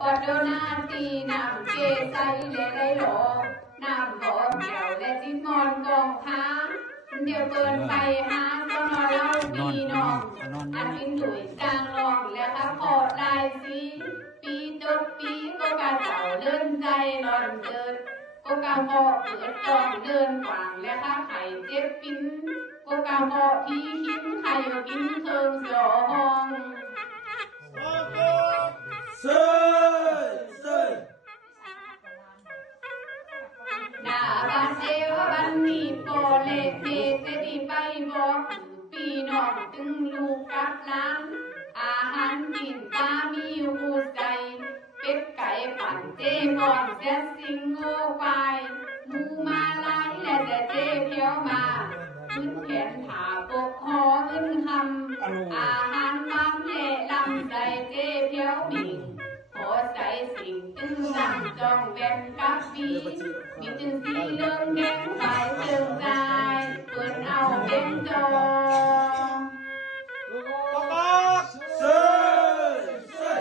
ปอดโดนาตีน้ำเกใสและได้หลอน้ำบ่อเกี่ยวและจิ้มอนกองค้างเดี๋ยวเปิดไปหาก็นอนเล่าดีน้องอันเป็นดุยจางลองและถ้าพอได้สิปีตกปีก็กาเต่าเดินใจนอนเกิดก็กาพอเกิดจองเดินขวางและถ้าไข่เจ็บปิ้นก็กาพอพี่คิดไข่กินเคิงสองเซ่เซ่หน้าบ้านเอวบ้านนี้โปเลเทเจดีไปบอกปีน้องตึงลูกกับล้านอาหารกินตามีอยู่ใจเป็ดไก่ปั่นเจบอนเจ็ดสิงโง่ไปมูมาไล่และแต่เจเพียวมาขึ้นแขนผ่าปกคอขึ้นคำอาหารล้ำเละลำใจเจเพียวบิ่งขอใจสิ่งตึงสั่งจองแบนกับปีมีตึงสีเลื่องแดงสายเติมใจเปิดเอาเป็นจอเซ่เซ่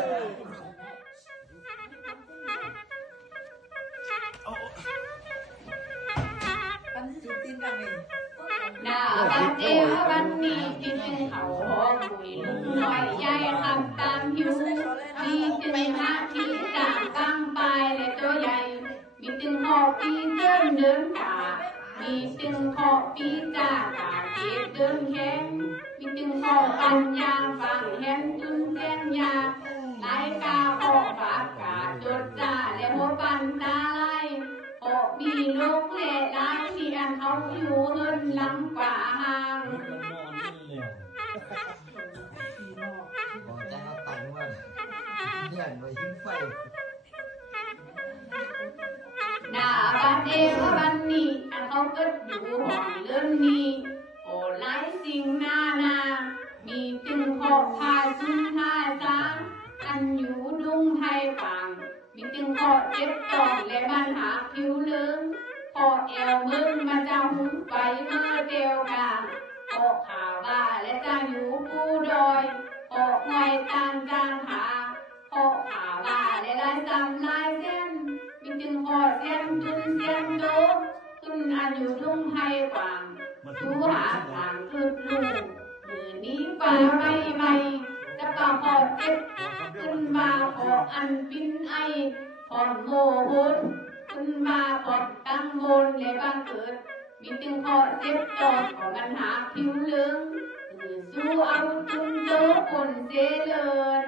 หน้าบ้านเอววันนี้กินเขาหอคุยลุงหน่อยยายทำตามหิวมีตึงหน้าที่ต่างตั้งไปและตัวใหญ่มีตึงหอบปีเดินเดินกามีตึงหอบปีจ่ากาเก็บเดินแข็งมีตึงหอบปัญญาฟังแหนตึงแทนยาลายกาหอบปากกาจดจ่าและหัวปันตาไล่หอบมีลูกเล่ลายที่อันเขาอยู่เฮินลำกว่าห่างบอกจะเอาตังค์ว่าเลื่อนไปทิ้งไฟหน้าบ้านเอวบ้านนี้อันเขาก็อยู่ห้องเรื่องนี้โอ้หลายสิ่งนามีจึงขอบพาชุนท่าจ้าอันอยู่ดุงไทยฝั่งมีจึงขอเจ็บจองและปัญหาผิวเหลืองพอเอวมึงมาจะหุบไปเมื่อเดียวกันพอข่าวว่าและจะอยู่ผู้ดอยพอหอยจานหาพอข่าวว่าและลายจำลายเส้นมีจึงขอเส้นจุนเส้นโตขึ้นอันอยู่ทุ่งไทยฝั่งดูหาทางคืดลูกมือนี้ป่าไม่จะป่าพอเจ็บขึ้นมาพออันปิ้นไอพอโง่หุนขึ้นมาพอตั้งบนและบ้านเกิดมีจึงพอเจ็บจอดของกันหาผิวเหลืองสู้เอาจุนโตคนเจริญ